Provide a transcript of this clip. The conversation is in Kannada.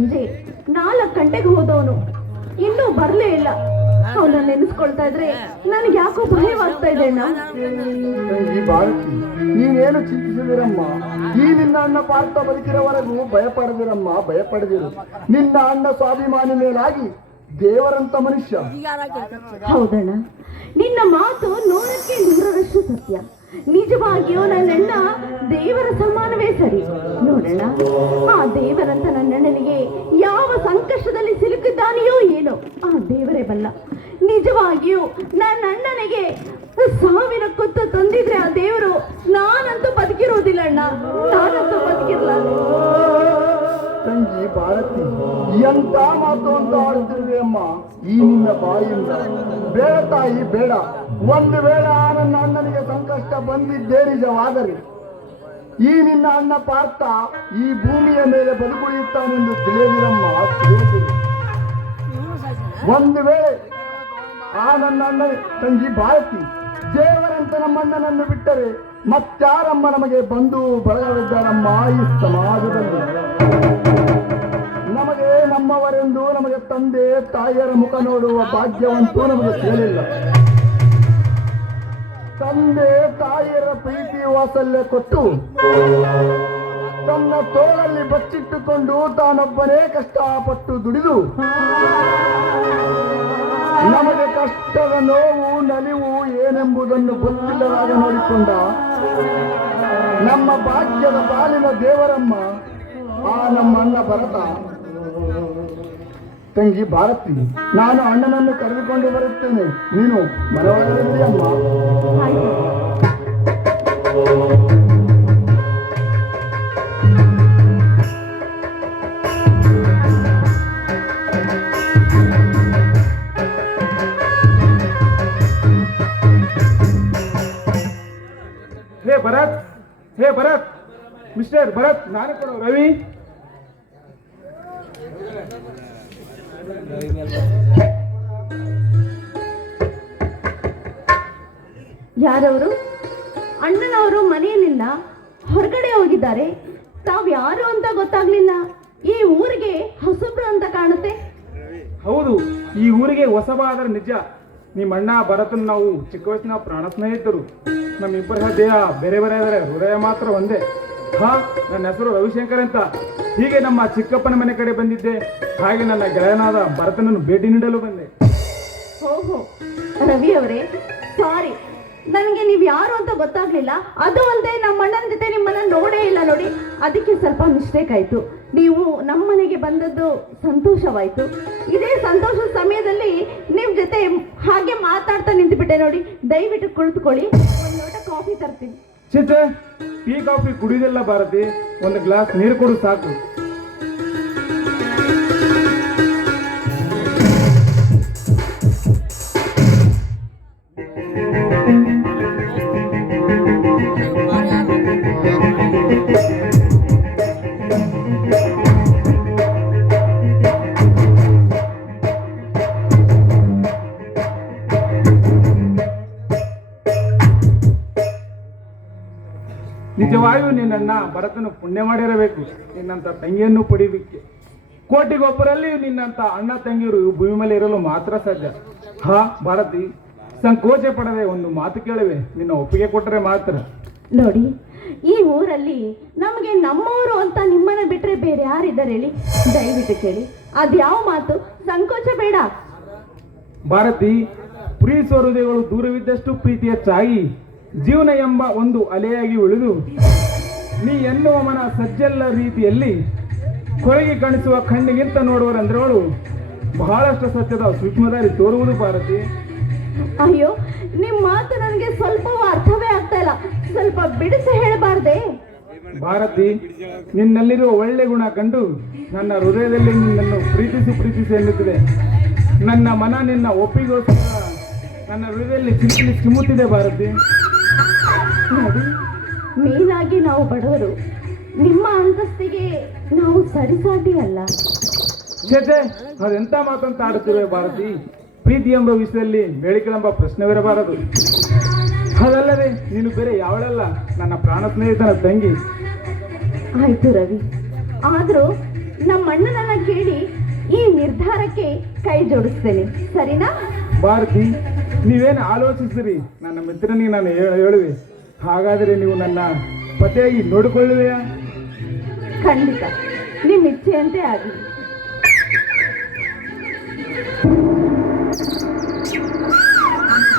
ಸಂಜೆ ನಾಲ್ಕು ಗಂಟೆಗೆ ಹೋದವನು. ಇನ್ನೂ ಬರ್ಲೇ ಇಲ್ಲ. ಅವನ ನೆನೆಸ್ಕೊಳ್ತಾ ಇದ್ರೆ ನನಗೆ ಯಾಕೋ ಭಯವಾಗ್ತಾ ಇದೆ ಅಣ್ಣ. ತಂಗಿ ಭಾರತಿ ನೀನೇನು ಚಿಂತಿಸಿದಿರಮ್ಮ? ಈ ನಿನ್ನ ಅಣ್ಣ ಪಾರ್ಥ ಬದುಕಿರೋವರೆಗೂ ಭಯಪಡದಿರಮ್ಮ ಭಯಪಡದಿರು. ನಿನ್ನ ಅಣ್ಣ ಸ್ವಾಭಿಮಾನಿ ಮೇಲಾಗಿ ದೇವರಂತ ಮನುಷ್ಯ. ಹೌದಣ್ಣ. ನಿನ್ನ ಮಾತು ನೂರಕ್ಕೆ ನೂರರಷ್ಟು ಸತ್ಯ. ನಿಜವಾಗಿಯೂ ನನ್ನಣ್ಣ ದೇವರ ಸಮಾನವೇ ಸರಿ. ನೋಡಣ್ಣ, ಆ ದೇವರಂತ ನನ್ನಣ್ಣನಿಗೆ ಯಾವ ಸಂಕಷ್ಟದಲ್ಲಿ ಸಿಲುಕಿದ್ದಾನೆಯೋ ಏನೋ. ಆ ದೇವರೇ ಬಲ್ಲ. ನಿಜವಾಗಿಯೂ ನನ್ನ ಅಣ್ಣನಿಗೆ ಸಾವಿರ ಕುತ್ತ ತಂದಿದ್ರೆ ಆ ದೇವರು ನಾನಂತೂ ಬದುಕಿರೋದಿಲ್ಲ ಅಣ್ಣ. ನಾನಂತೂ ಬದುಕಿರಲ್ಲ ತಂಗಿ ಭಾರತಿ ಎಂತ ಮಾತು ಅಂತ ಆಡ್ತಿರ್ವಿ ಅಮ್ಮ? ಈ ನಿನ್ನ ಬಾಯಿಂದ. ಬೇಡ ತಾಯಿ, ಬೇಡ. ಒಂದು ವೇಳೆ ನನ್ನ ಅಣ್ಣನಿಗೆ ಸಂಕಷ್ಟ ಬಂದಿದ್ದೇ ನಿಜವಾದರೆ, ಈ ನಿನ್ನ ಅಣ್ಣ ಪಾರ್ಥ ಈ ಭೂಮಿಯ ಮೇಲೆ ಬದುಕುಳಿಯುತ್ತಾನೆಂದು ತಿಳಿಯದಿರಮ್ಮ ತಿಳಿಯದಿರು ಒಂದು ವೇಳೆ ಆ ನನ್ನ ಅಣ್ಣ, ತಂಗಿ ಭಾರತಿ, ದೇವರಂತ ನಮ್ಮಣ್ಣನನ್ನು ಬಿಟ್ಟರೆ ಮತ್ತಾರಮ್ಮ ನಮಗೆ ಬಂದು ಬಳಗವಿದ್ದಾರಮ್ಮ ಈ ಸಮಾಜದಲ್ಲಿ. ನಮ್ಮವರೆಂದು ನಮಗೆ ತಂದೆ, ತಾಯಿಯರ ಮುಖ ನೋಡುವ ಭಾಗ್ಯವಂತೂ ನಮಗೆ ಸಿಗಲಿಲ್ಲ. ತಂದೆ, ತಾಯಿಯರ ಪ್ರೀತಿ ವಾಸಲ್ಯ ಕೊಟ್ಟು ತನ್ನ ತೋಳಲ್ಲಿ ಬಚ್ಚಿಟ್ಟುಕೊಂಡು ತಾನೊಬ್ಬನೇ ಕಷ್ಟಪಟ್ಟು ದುಡಿದು ನಮಗೆ ಕಷ್ಟದ ನೋವು, ನಲಿವು ಏನೆಂಬುದನ್ನು ಗೊತ್ತಿಲ್ಲದಾಗ ನೋಡಿಕೊಂಡ ನಮ್ಮ ಭಾಗ್ಯದ ಪಾಲಿನ ದೇವರಮ್ಮ, ಆ ನಮ್ಮ ಅಣ್ಣ ಭರತ ತಂಗಿ ಭಾರತಿ ನಾನು ಅಣ್ಣನನ್ನು ಕರೆದುಕೊಂಡು ಬರುತ್ತೇನೆ. ನೀನು ಮನವೊಳಗಿರಲಿ ಅಮ್ಮ. ಆಯ್ತು ಹೇ ಭರತ್ ಹೇ ಭರತ್ ಮಿಸ್ಟರ್ ಭರತ್ ನಾನು ಕೊಡು ರವಿ. ಯಾರವರು? ಅಣ್ಣನವರು ಮನೆಯಲ್ಲಿಲ್ಲ ಹೊರಗಡೆ ಹೋಗಿದ್ದಾರೆ. ತಾವ್ ಯಾರು ಅಂತ ಗೊತ್ತಾಗ್ಲಿಲ್ಲ. ಈ ಊರಿಗೆ ಹೊಸಬ್ರು ಅಂತ ಕಾಣುತ್ತೆ. ಹೌದು, ಈ ಊರಿಗೆ ಹೊಸಬಾದ್ರ ನಿಜ. ನಿಮ್ಮ ಅಣ್ಣ ಭರತನ್ ನಾವು ಚಿಕ್ಕ ವಯಸ್ಸಿನ ಪ್ರಾಣ ಸ್ನೇಹಿತರು. ನಮ್ಮಿಬ್ಬರ ದೇಹ ಬೇರೆ ಬೇರೆ ಆದರೆ ಹೃದಯ ಮಾತ್ರ ಒಂದೇ. ಹಾ, ನನ್ನ ಹೆಸರು ರವಿಶಂಕರ್ ಅಂತ. ಹೀಗೆ ನಮ್ಮ ಚಿಕ್ಕಪ್ಪನ ಮನೆ ಕಡೆ ಬಂದಿದ್ದೆ. ಹಾಗೆ ನನ್ನ ಗೆಳೆಯನಾದ ಭರತನನ್ನು ಭೇಟಿ ನೀಡಲು ಬಂದೆ. ಓಹೋ, ರವಿ ಅವರೇ ಸಾರಿ ನನಗೆ ನೀವು ಯಾರು ಅಂತ ಗೊತ್ತಾಗ್ಲಿಲ್ಲ. ಅದು ಅಲ್ಲದೆ ನಮ್ಮ ಅಣ್ಣನ ಜೊತೆ ನಿಮ್ಮನ್ನ ನೋಡೇ ಇಲ್ಲ ನೋಡಿ. ಅದಕ್ಕೆ ಸ್ವಲ್ಪ ಮಿಸ್ಟೇಕ್ ಆಯ್ತು. ನೀವು ನಮ್ಮ ಮನೆಗೆ ಬಂದದ್ದು ಸಂತೋಷವಾಯ್ತು. ಇದೇ ಸಂತೋಷದ ಸಮಯದಲ್ಲಿ ನಿಮ್ಮ ಜೊತೆ ಹಾಗೆ ಮಾತಾಡ್ತಾ ನಿಂತುಬಿಟ್ಟೆ ನೋಡಿ. ದಯವಿಟ್ಟು ಕುಳಿತುಕೊಳ್ಳಿ. ಒಂದು ಲೋಟ ಕಾಫಿ ತರ್ತೀನಿ. ಚಿತ್ತೆ ಟೀ ಕಾಫಿ ಕುಡಿಯೋದಿಲ್ಲ ಭಾರತಿ ಒಂದು ಗ್ಲಾಸ್ ನೀರು ಕೊಡು ಸಾಕು. ನಿಜವಾಗಿಯೂ ನಿನ್ನನ್ನ ಭರತನು ಪುಣ್ಯ ಮಾಡಿರಬೇಕು. ನಿನ್ನಂತ ತಂಗಿಯನ್ನು ಪಡಿಬೇಕು ಕೋಟಿಗೊಬ್ಬರಲ್ಲಿ ನಿನ್ನಂತ ಅಣ್ಣ ತಂಗಿಯರು ಭೂಮಿ ಮೇಲೆ ಇರಲು ಮಾತ್ರ ಸಾಧ್ಯ. ಹಾ ಭಾರತಿ ಸಂಕೋಚ ಪಡದೆ ಒಂದು ಮಾತು ಕೇಳುವೆ. ನಿನ್ನ ಒಪ್ಪಿಗೆ ಕೊಟ್ಟರೆ ಮಾತ್ರ. ನೋಡಿ ಈ ಊರಲ್ಲಿ ನಮಗೆ ನಮ್ಮವರು ಅಂತ ನಿಮ್ಮನ್ನ ಬಿಟ್ರೆ ಬೇರೆ ಯಾರಿದ್ದಾರೆ ಹೇಳಿ? ದಯವಿಟ್ಟು ಕೇಳಿ. ಅದ್ಯಾವ ಮಾತು? ಸಂಕೋಚ ಬೇಡ. ಭಾರತಿ ಪ್ರೀತಿಸುವ ಹೃದಯಗಳು ದೂರವಿದ್ದಷ್ಟು ಪ್ರೀತಿಯ ಹೆಚ್ಚಾಗಿ ಜೀವನ ಎಂಬ ಒಂದು ಅಲೆಯಾಗಿ ಉಳಿದು ನೀ ಎನ್ನುವ ಮನ ಸಜ್ಜೆಲ್ಲ ರೀತಿಯಲ್ಲಿ ಕೊಳಗೆ ಕಾಣಿಸುವ ಕಣ್ಣಿಗಿಂತ ನೋಡುವರಂದ್ರವಳು ಬಹಳಷ್ಟು ಸತ್ಯದ ಸೂಕ್ಷ್ಮದಾರಿ ತೋರುವುದು ಭಾರತಿ ಅಯ್ಯೋ ನಿಮ್ಮ ಮಾತು ನನಗೆ ಸ್ವಲ್ಪವೂ ಅರ್ಥವೇ ಆಗ್ತಾ ಇಲ್ಲ. ಸ್ವಲ್ಪ ಬಿಡಿಸಿ ಹೇಳಬಾರ್ದೆ? ಭಾರತಿ ನಿನ್ನಲ್ಲಿರುವ ಒಳ್ಳೆ ಗುಣ ಕಂಡು ನನ್ನ ಹೃದಯದಲ್ಲಿ ನಿನ್ನನ್ನು ಪ್ರೀತಿಸಿ ಪ್ರೀತಿಸಿ ಎನ್ನುತ್ತಿದೆ. ನನ್ನ ಮನ ನಿನ್ನ ಒಪ್ಪಿಗೋಸ್ಕರ ನನ್ನ ಹೃದಯದಲ್ಲಿ ಚಿಂತನೆ ಚಿಮ್ಮುತ್ತಿದೆ ಭಾರತಿ. ನೋಡಿ ಮೇಲಾಗಿ ನಾವು ಬಡವರು. ನಿಮ್ಮ ಅಂತಸ್ತಿಗೆ ನಾವು ಸರಿಸಾಟಿ ಅಲ್ಲ. ಛೇ ಅದೆಂತ ಮಾತಂತ ಆಡುತ್ತಿರುವ ಭಾರತಿ? ಪ್ರೀತಿ ಎಂಬ ವಿಷಯದಲ್ಲಿ ಬೇಡಿಕೆಳೆಂಬ ಪ್ರಶ್ನೆವಿರಬಾರದು. ಅದಲ್ಲದೆ ನೀನು ಬೇರೆ ಯಾವಳಲ್ಲ? ನನ್ನ ಪ್ರಾಣ ಸ್ನೇಹಿತನ ತಂಗಿ. ಆಯ್ತು ರವಿ. ಆದರೂ ನಮ್ಮ ಕೇಳಿ ಕೇಳಿ ನಿರ್ಧಾರಕ್ಕೆ ಕೈ ಜೋಡಿಸ್ತೇನೆ. ಸರಿನಾ? ಭಾರತಿ ನೀವೇನು ಆಲೋಚಿಸಿರಿ ನನ್ನ ಮಿತ್ರನಿಗೆ ನಾನು ಹೇಳ, ಹೇಳುವೆ. ಹಾಗಾದರೆ ನೀವು ನನ್ನ ಪತಿಯಾಗಿ ನೋಡಿಕೊಳ್ಳುವೆಯಾ? ಖಂಡಿತ. ನಿಮ್ಮ ಇಚ್ಛೆಯಂತೆ ಆಗಲಿ.